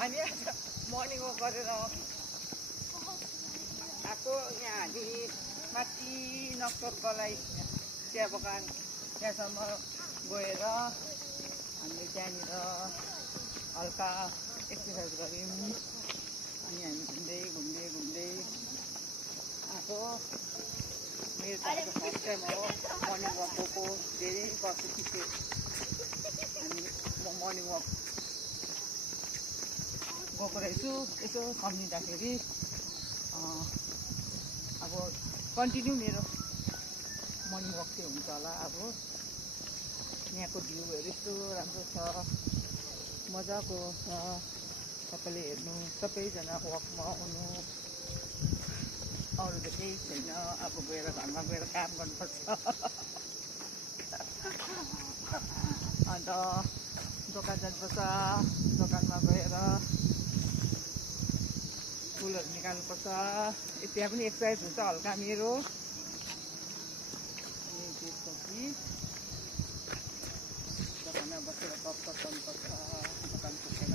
अनि आज morning walk गरेर आएको यहाँ हामी माथि नक्सलकलाई चिया बगान त्यहाँसम्म गएर हामीले त्यहाँनिर हल्का एक्सर्साइज गऱ्यौँ। अनि हामी घुम्दै आएको। मेरो त आज फर्स्ट टाइम हो मर्निङ वक गएको, धेरै वर्ष पछि हामी मर्निङ वक गएको रहेछु। यसो सम्झिँदाखेरि अब कन्टिन्यू मेरो मर्निङ वक चाहिँ हुन्छ होला। अब यहाँको भ्यूहरू यस्तो राम्रो छ, मजाको छ। सबैले हेर्नु, सबैजना वकमा आउनु। अरू त केही छैन, अब गएर घरमा गएर काम गर्नुपर्छ। अन्त दोकान जानुपर्छ, दोकानमा गएर फुलहरू निकाल्नुपर्छ। त्यहाँ पनि एक्सर्साइज हुन्छ हल्का मेरो। अनि त्यसपछि दोकानमा बसेर गफसफ गर्नुपर्छ दोकान पुगेर।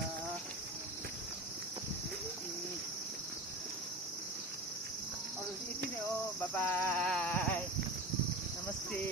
अरू यति नै हो। बाई, नमस्ते।